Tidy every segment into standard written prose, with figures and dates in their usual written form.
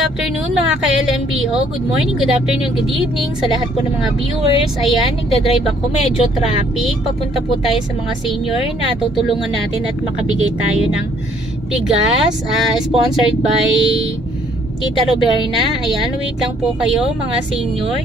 afternoon mga ka-LMBO. Good morning, good afternoon, good evening sa lahat po ng mga viewers. Ayan, nagdadrive ako, medyo traffic. Papunta po tayo sa mga senior na tutulungan natin at makabigay tayo ng bigas. Sponsored by Tita Roberna. Ayan, wait lang po kayo mga senior.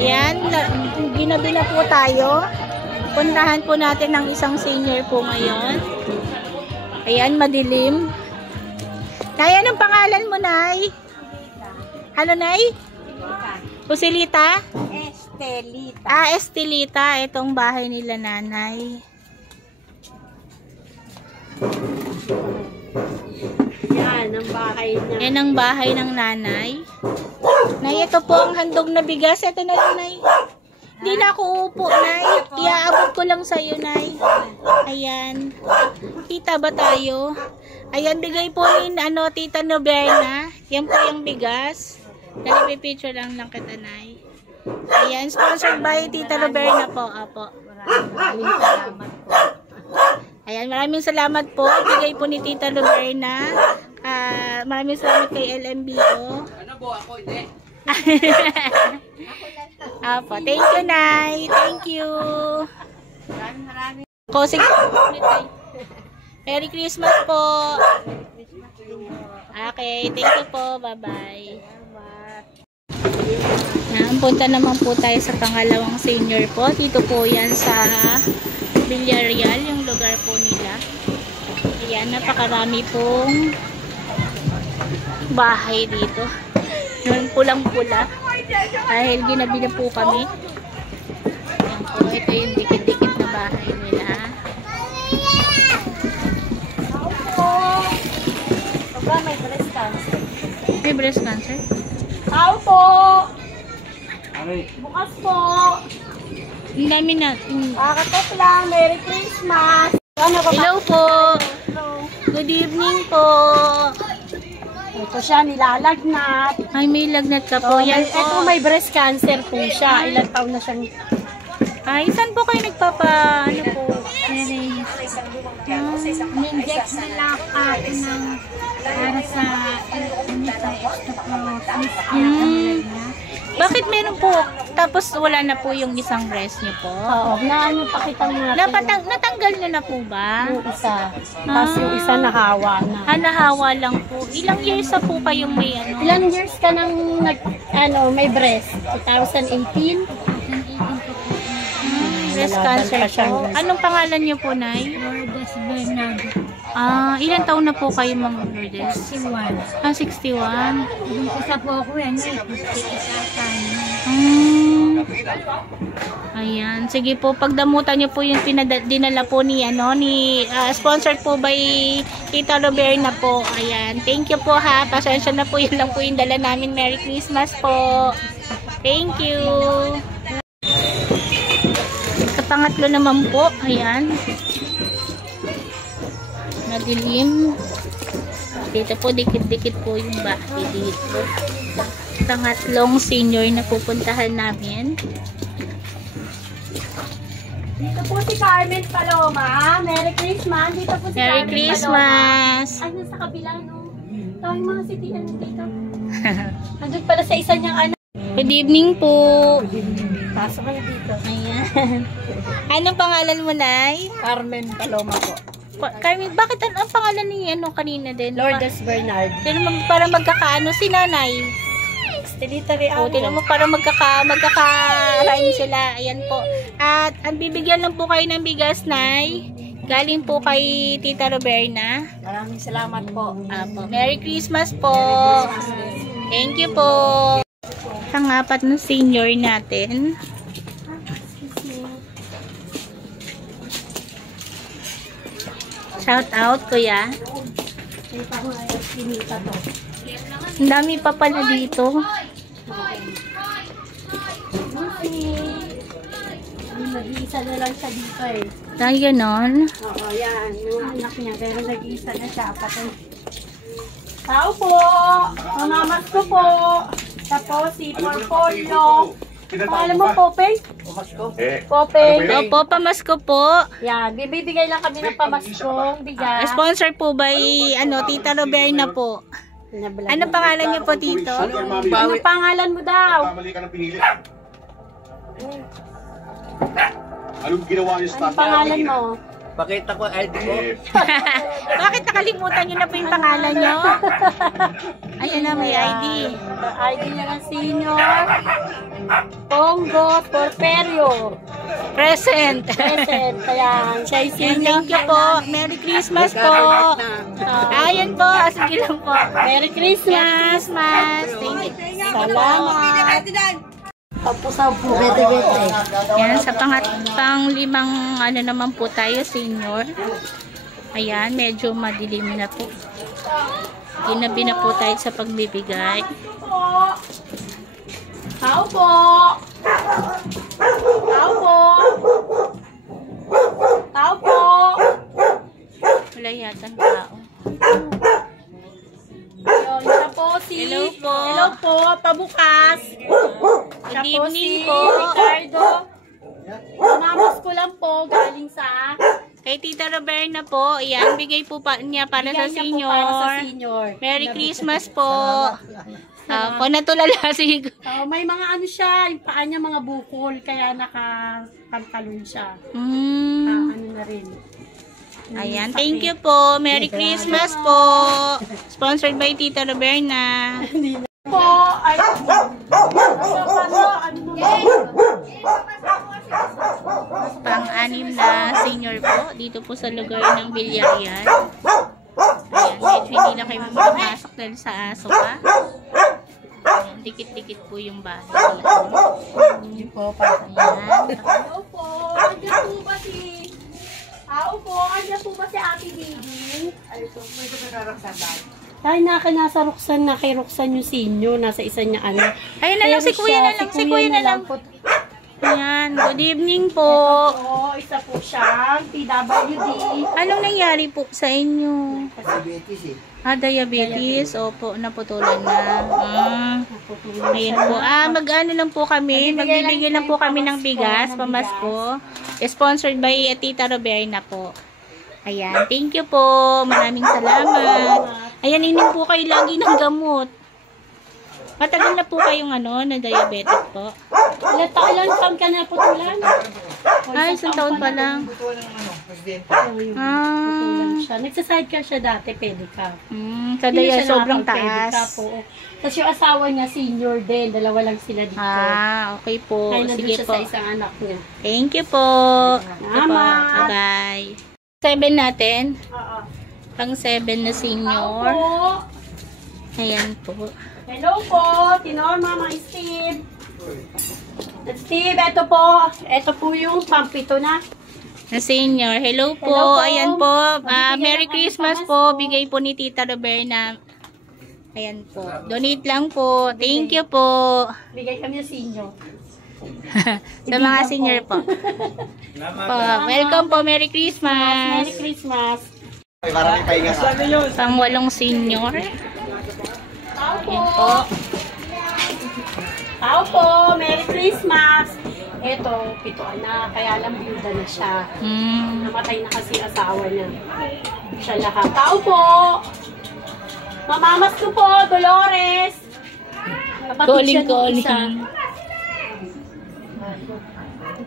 Ayan, ginabi na po tayo. Puntahan po natin ng isang senior po ngayon. Ayan, madilim. Nay, anong pangalan mo, Nay? Ano, Nay? Pusilita? Estelita. Estelita. Itong bahay nila, Nanay. Yan, ang bahay niya. Yan ang bahay ng Nanay. Nay, ito po ang handog na bigas. Ito na, Nay. Hindi na ako upo, Nay. Iaabot ko lang sa'yo, Nay. Ayan. Kita ba tayo? Ayan, bigay po ni Tita Roberna. Yan po yung bigas. Nalipipicture lang kita, Nay. Ayan, sponsored by Tita Roberna po. Apo. Maraming salamat po. Ayan, maraming salamat po. Bigay po ni Tita Roberna. Maraming salamat kay LMBO. Ano po ako, hindi? Apo, thank you, Nay. Thank you. Maraming. Kosig. Merry Christmas po. Okay, thank you po. Bye-bye. Punta naman po tayo sa pangalawang senior po. Dito po yan sa Villarreal, yung lugar po nila. Ayan, napakarami pong bahay dito. Yung pulang-pula. Dahil ginabi na po kami. Ayan po, ito yung dikit-dikit na bahay nila. Aba, may breast cancer. May breast cancer? Tao po! Bukas po! Ang dami na. Kakatok lang. Merry Christmas! Ano ba? Hello po! Hello. Good evening po! Ito siya, nilalagnat. Ay, may lagnat ka po. Yan po. Ito may breast cancer po siya. Ilang taon na siyang... Ay, saan po kayo nagpapa... Ano po? Inject nila ako ng para sa Bakit meron po? Tapos wala na po yung isang breast niyo po? Oo, pakitang natin. Natanggal niyo na po ba? Yung isa. Tapos yung isa nahawa na. Nahawa lang po. Ilang years na po kayong may ano? Ilang years ka nang may breast? 2018? Breast cancer po. Anong pangalan niyo po, Nay? Lourdes Bernardo. Ilan taon na po kayo, Ma'am Lourdes? 61. 61. Isa po ako yan. Ayan. Sige po, pagdamutan niyo po yung dinala po ni sponsored po by Tita Roberna po. Ayan. Thank you po ha. Pasensya na po, yun lang po yung dala namin. Merry Christmas po. Thank you. Sa pangatlo naman po, ayan. Madilim. Dito po, dikit-dikit po yung bahay dito. Pangatlong senior na pupuntahan namin. Dito po si Carmen Paloma. Merry Christmas. Dito po si Merry Carmen Christmas. Paloma. Ano sa kabila, no? Tawag mga sitian dito. Andun pala sa isa niyang anak. Good evening po. Pasok kayo dito. Ayan. Anong pangalan mo, Nay? Carmen Paloma po. Carmen, bakit ang pangalan ni kanina din? Lourdes Bernard. Para magkakaano si Nanay. Estelita Real. Tingnan mo para magkaka-rhyme sila. Ayan po. At ang bibigyan lang po kayo ng bigas, Nay. Galing po kay Tita Roberna. Maraming salamat po. Merry Christmas po. Thank you po. Ang-apat na senior natin. Shout out, kuya. Ang dami pa pala dito. Nag-iisa na lang siya dito eh. Dahil ganon. Oo, yan. Yung anak niya. Pero nag-iisa na siya. Patay. Tao po! Mamamas ko po! Tapos si Porfolio. Alam mo, Popey? Popey. Opo, pamasko po. Yan, bibigay lang kami ng pamaskong bigas. Sponsor po by Tita Roberna po. Ano pangalan niyo po, Tito? Ano pangalan mo daw? Mali ka ng pinili. Anong ginawa niyo sa Ano pangalan mo? Pakita ko ID mo. Bakit nakalimutan niyo na po yung pangalan niyo? Ayan na, may ID. ID niya ng senior. Pongo Porperio. Present. Present. Ayan. Siya yung And senior. thank you po. Merry Christmas po. Ayan po. Sige lang po. Merry Merry Christmas. Christmas. Thank you. Salamat. Papusaw po. Bete-bete. Yan, sa pang-limang ano naman po tayo, senior. Ayan, medyo madilim na po. Ginabi na po tayo sa pagbibigay. Tao po. Tao po. Tao po. Wala yata ang tao. Ayun, siya po si... Hello po. Hello po. Pabukas. Siya Good po evening si po. Ricardo. Mamamas ko lang po galing sa... Kay Tita Roberna po, ayan, bigay po pa niya para sa Bigyan niya po para sa senior. senior. Merry Christmas po. Po natulala siguro. May mga ano siya, yung paa niya mga bukol, kaya nakakalkalon siya. Ano na rin. Ayan, thank you po. Merry Christmas po. Sponsored by Tita Roberna. Po, ay, Pang-anim na senior po. Dito po sa lugar ng Villarreal. Ayan, medyo hindi na kayo makapasok dahil sa aso pa. Ayan, dikit-dikit po yung bahay dito. Ayan. Hello po, andyan po ba si... Opo, andyan po ba si Ate Bibi? Ay, ito, may pagkakaraksaban. Ay, nasa Roxanne na kay Roxanne yung senior, nasa isa niya ano. Ayun na lang, si Kuya na lang, si Kuya na lang. po. Ayan, good evening po. Oo, isa po siyang PWD. Anong nangyari po sa inyo? Diabetes eh. Diabetes. Opo, naputulan na. Ayan po. Mag-ano lang po kami, magbibigay lang po kami ng bigas, pamasko. Sponsored by Tita Roberna po. Ayan, thank you po. Maraming salamat. Ayan, inom po kayo lagi ng gamot. Matagal na po kayong na diabetic po. Ilan taon ka na putulan? Ay, isang taon pa lang. Putulan siya. Nagsaside siya dati, pwede ka. Sa daya sobrang taas. Tapos yung asawa niya, senior din. Dalawa lang sila dito. Okay po. Kaya nandun Sige siya po. sa isang anak niya. Thank you po. Salamat. Bye-bye. 7 natin. Oo. Pang 7 na senior. Opo. Ayan po. Hello po, Tinor, Mama Steve. Steve, ito po. Ito po yung pampito na. Na senior. Hello po. Hello po. Ayan po. Mabigyan Merry ng Christmas pamasko. po. Bigay po ni Tita Roberna. Ayan po. Donate lang po. Thank you po. Bigay kami ng senior. Sa mga senior po. Welcome po. Merry Christmas. Merry Christmas. Para may pahinga ka. Pang 8 senior. Tao po. Ayan po. Tao po. Merry Christmas. Ito, 7 anak. Kaya lang byuda na siya. Namatay na kasi asawa niya. Siya lahat. Tao po. Mamamas ko po, Dolores. Kapatid siya nung isa.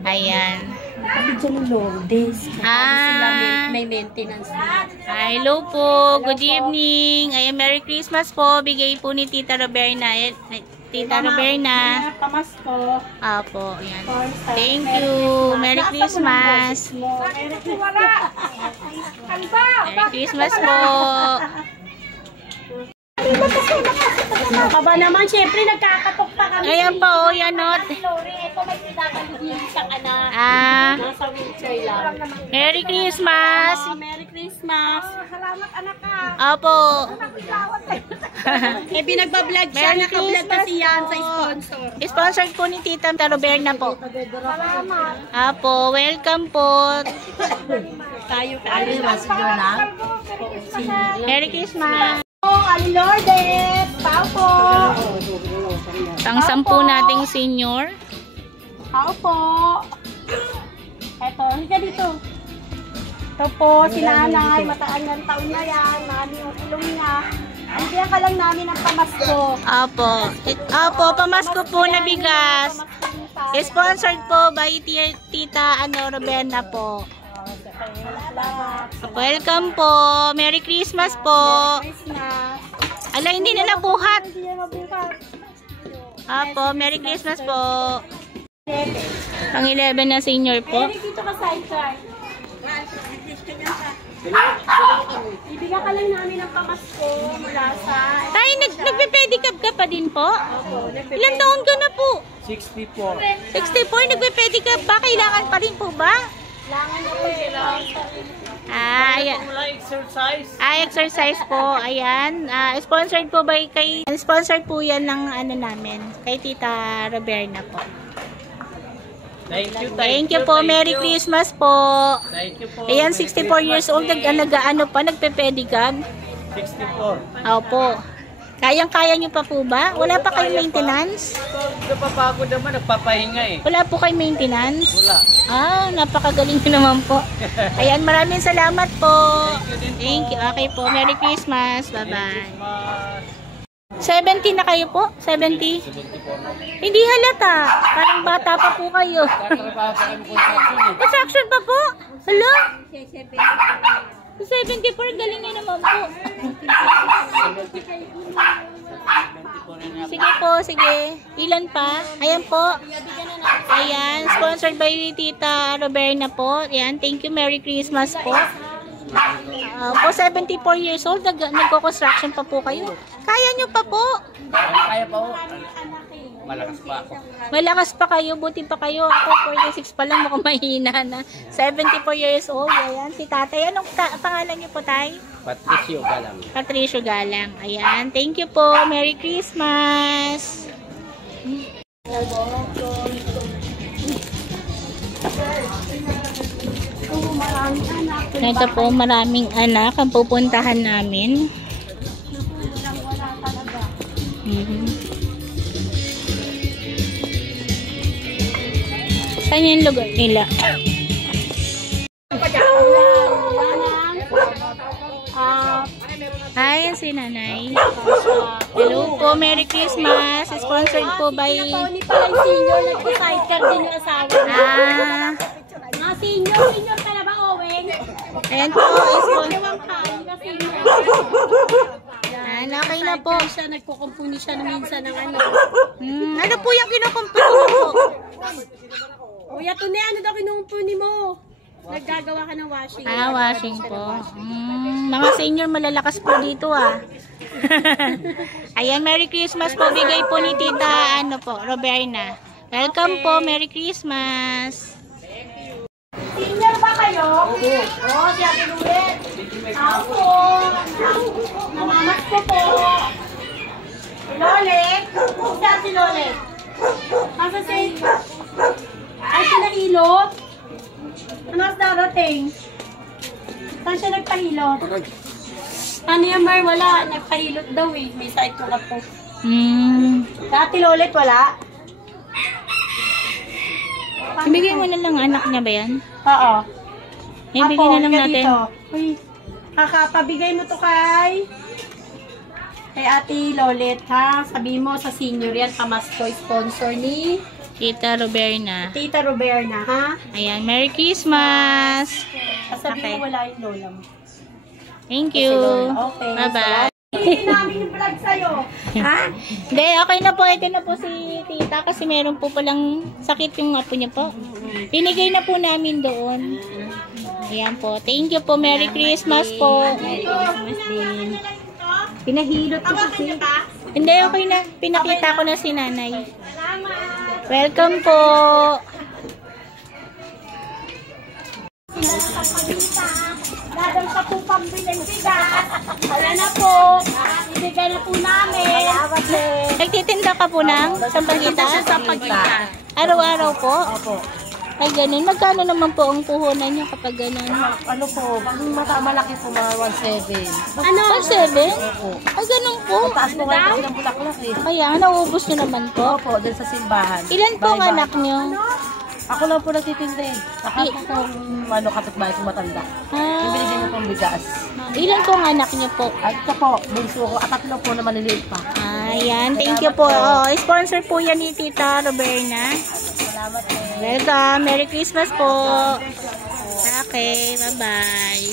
Ayan. Kapatid siya ng Lourdes. May maintenance. Hello po. Good evening. Ayan, Merry Christmas po. Bigay po ni Tita Roberna. Tita Roberna. Pamasko. Apo, ayan. Thank you. Merry Christmas. Merry Christmas po. Kaba naman, syempre nagkakatok pa kami. Ayan po, yan o. Lori, ito may pinakalihin isang anak. Nasa wheelchair lang. Merry Christmas. Merry Christmas. Salamat anak ka. Apo. Binagbablog siya. Nakablog kasi yan sa sponsor. Sponsored po ni Tita Roberna po. Salamat. Apo, welcome po. Tayo na. Merry Christmas. Ali Lourdes. Tao po. Pang 10 nating senior. Tao po. Eto, higa dito. Ito po, si nanay. Mataan ng taon na yan. Mami yung ilong niya. Bigyan ka lang namin ng pamasko. Opo. Opo, pamasko po na bigas. Sponsored po by Tita Roberna po. Welcome po. Merry Christmas po. Christmas. Ala, hindi na nabuhat. Hindi na mabuhat. Opo, Merry Christmas po. Pang 11 na senior po. Eric, dito ka sidecar. Ibigyan ka lang namin ng pamasko mula sa... Tayo, nagpe-pedicab ka pa din po? Ilang taon ka na po? 64. 64, nagpe-pedicab ba? Kailangan pa rin po ba? Kailangan na po sila. Ayan. Exercise. Exercise po. Ayan. Sponsored po ba kay... Sponsored po yan ng ano namin. Kay Tita Roberna po. Thank you po. Merry Christmas po. Thank you po. Ayan, 64 years old. Nag-ano pa? Nagpe-pedicab? 64. Opo. Kayang-kaya nyo pa po ba? Wala pa kayong maintenance? Napapagod naman, nagpapahinga eh. Wala po kayong maintenance? Wala. Napakagaling nyo naman po. Ayan, maraming salamat po. Thank you. Okay po. Merry Christmas. Bye-bye. 70 na kayo po? 70? Hindi halata. Parang bata pa po kayo. Construction pa po? Hala? 74, galing nyo naman po. Sige po, sige. Ilan pa? Ayan po. Ayan, sponsored by Tita Roberna po. Ayan, thank you. Merry Christmas po. Po 74 years old, nagko-construction pa po kayo. Kaya nyo pa po. Kaya pa po. Malakas pa ako. Malakas pa kayo, buti pa kayo. Ako 46 pa lang, mukhang mahina na. 74 years old, ayan. Si tatay, anong pangalan niyo po, tay? Patricio Galang. Patricio Galang. Ayan, thank you po. Merry Christmas. Ito po, maraming anak ang pupuntahan namin. Saan yung lugar nila? Hi, si nanay. Hello po, Merry Christmas. Sponsored po by... Ni pala yung senior, nagpa-sidecar din yung asawa. Mga senior pala ba, Owen? Ayan po, sponsored. Okay na po. Siya, nagkukumpuni siya minsan ng ano. Ano po yung kinukumpuni mo po? Kuya, ito na ano daw kinukumpuni mo? Naggagawa ka ng washing. Washing po. Mga senior malalakas po dito Ayan, Merry Christmas po. Bigay po ni Tita Roberna. Welcome po, Merry Christmas. Senior ba kayo? Oo, si Ate Lulet. Ako. Namamas ko po. Lolet. Si Ate Lolet. Asa si... Ay, pinahilot. Ano mas darating? Saan siya nagpahilot? Ano yan, Mar? Wala. Nagpahilot daw eh. May side ko ka po. Si Ate Lolet, wala? Ibigay mo na lang, anak niya ba yan? Oo. Ibigay na lang natin. Uy, kakapabigay mo to kay Ate Lolet, ha? Sabi mo sa senior yan, pamasko sponsor ni Tita Roberna. Tita Roberna, ha? Ayan, Merry Christmas. Sabi Okay. mo wala yung lola mo. Thank you. Okay. Bye-bye. Hindi namin yung vlog sa'yo. Ha? Hindi, okay na po. Ito na po si Tita kasi meron po palang sakit yung apo niya po. Binigay na po namin doon. Ayan po. Thank you po. Merry Christmas po. Merry Christmas din. Pinahilot ko kasi. Hindi, okay na. Pinakita ko na si nanay. Salamat. Welcome po. Dadal sa po pambilang bigas. Wala na po. Ibigay na po namin. Nagtitinda ka po ng sampagita? Sampagita. Araw-araw po? Opo. Ay, ganun. Magkano naman po ang puhunan niyo kapag ganun? Ano po, malaki po mga 1.7. Ano? 1.7? Ay, ganun po. Taas po ngayon kasi ng bulaklak eh. Kaya, nauubos niyo naman po. Opo, dun sa simbahan. Ilan po ang anak niyo? Ako lang po nagtitinda eh. Saka po itong kapitbahay kong matanda. Yung binigyan niyo pong bigas. Ilan pong anak niyo po? At ito po, bunso ko. At tatlo po na maliliit pa. Ayan, thank you po. Oh, sponsor po yan ni Tita Roberna. Salamat po. Welcome. Merry Christmas po. Okay, bye-bye.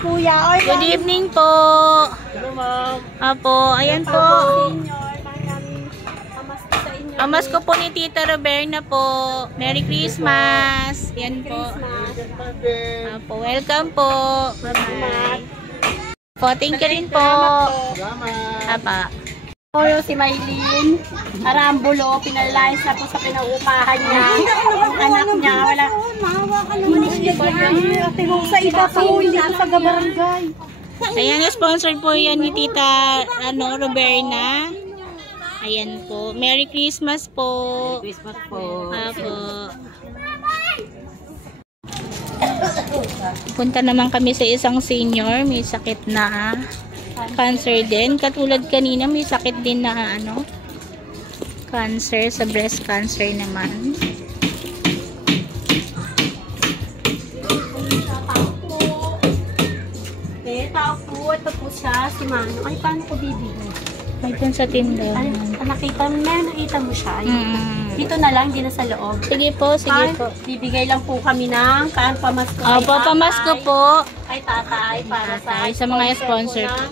Kuya, Good evening po. hello ma'am. Apo, ayan po. Senior, maraming pamasko sa inyo. Amas ko po ni Tita Roberna po. Merry Christmas. Yan po. Apo, welcome po. Bye-bye. Po, thank you rin po. Apa. Oyo si Maylin, Arambulo, pinalayas na po sa pinaupahan niya. Anak niya, wala. Sa iba po, hindi po sa barangay. Ayan, sponsored po yan ni Tita Roberna. Ayan po. Merry Christmas po. Christmas po. Apo. Punta naman kami sa isang senior. May sakit na cancer din. Katulad kanina, may sakit din na cancer, sa breast cancer naman. Tao po, ito po siya, si Mano. Ay, paano ko bibigyan? May dun sa tindahan. Nakita mo siya. Dito na lang, di na sa loob. Sige po, sige po. Bibigay lang po kami ng pamasko. Opo, pamasko po. Ay, tatay, para Sa mga sponsor po.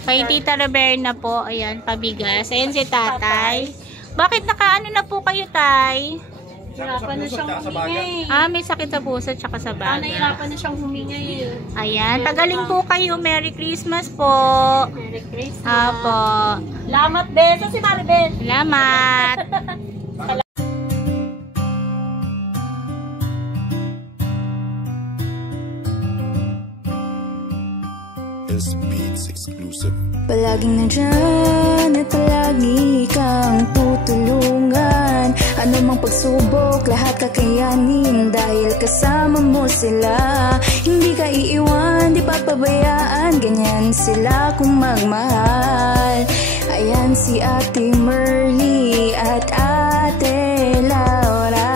Kay Tita Roberna po, ayan, pabigas. Ayan si tatay. Bakit nakaano na po kayo, tay? Hirapan na siyang humingay. May sakit sa puso tsaka sa baga. Nahirapan na siyang humingay. Ayan, tagaling po kayo. Merry Christmas po. Merry Christmas. Apo. Salamat, beso si Maribel. Salamat. Beats exclusive. Palaging nandyan at palagi kang tutulungan. Ano mang pagsubok, lahat kakayanin. Dahil kasama mo sila, hindi ka iiwan, di papabayaan. Ganyan sila kung magmahal. Ayan si Ate Merly at Ate Laura.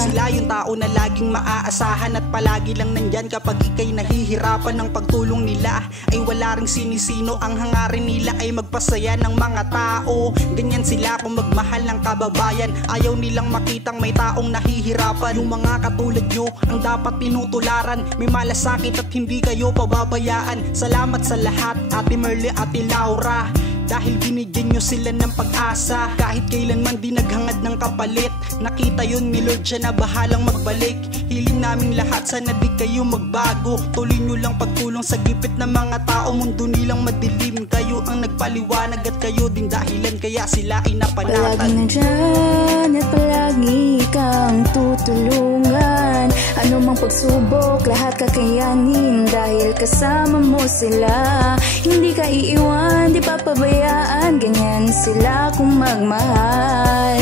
Sila yung tao na laging maaasahan at palagi lang nandyan kapag ika'y nahihirapan. Ng pagtulong nila ay wala ring sinisino. Ang hangarin nila ay magpasaya ng mga tao. Ganyan sila kung magmahal ng kababayan. Ayaw nilang makitang may taong nahihirapan. Yung mga katulad nyo ang dapat tinutularan. May malasakit at hindi kayo pababayaan. Salamat sa lahat, Ate Merly, Ate Laura. Dahil binigyan nyo sila ng pag-asa. Kahit kailanman di naghangad ng kapalit. Nakita yun ni Lord, siya na bahalang magbalik. Hiling namin lahat, sana di kayo magbago. Tuloy nyo lang pagtulong sa gipit ng mga tao. Mundo nilang madilim, kayo ang nagpaliwanag. At kayo din dahilan kaya sila ay napanatan. Palaging nandyan at palagi kang tutulungan. Ano mang pagsubok, lahat kakayanin. Dahil kasama mo sila, hindi ka iiwan, di papabayaan. Ganyan sila kung magmahal.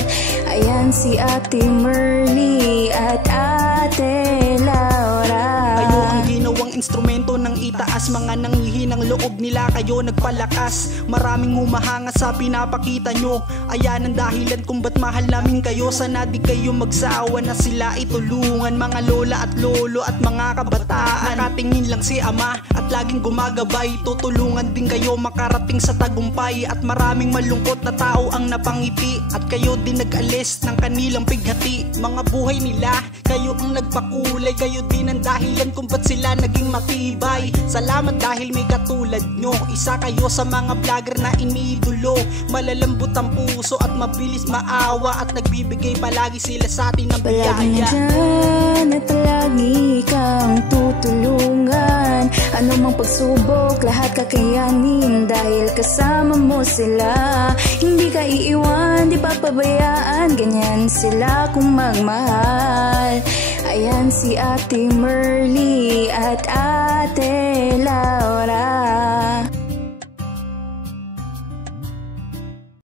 Ayan si Ate Merly at Ate Laura. Kayo ang ginawang instrumento ng itaas. Mga nanghihinang loob nila, kayo nagpalakas. Maraming humahanga sa pinapakita nyo. Ayan ang dahilan kung ba't mahal namin kayo. Sana di kayo magsawa na sila itulungan. Mga lola at lolo at mga kabataan. Nakatingin lang si ama at laging gumagabay. Tutulungan din kayo makarating sa tagumpay. At maraming malungkot na tao ang napangiti. At kayo din nag-alis ng kanilang pighati. Mga buhay nila, kayo ang nagpakulay. Kayo din ang dahilan kung ba't sila naging matibay. Salamat dahil may katulad nyo. Isa kayo sa mga vlogger na iniidolo. Malalambot ang puso at mabilis maawa. At nagbibigay palagi sila sa atin ng Palaging biyaya. nandyan at palagi kang tutulungan. Ano mang pagsubok, lahat kakayanin. Dahil kasama mo sila, hindi ka iiwan, di papabayaan. Ganyan sila kung magmahal. Ayan si Ate Merly at Ate Laura.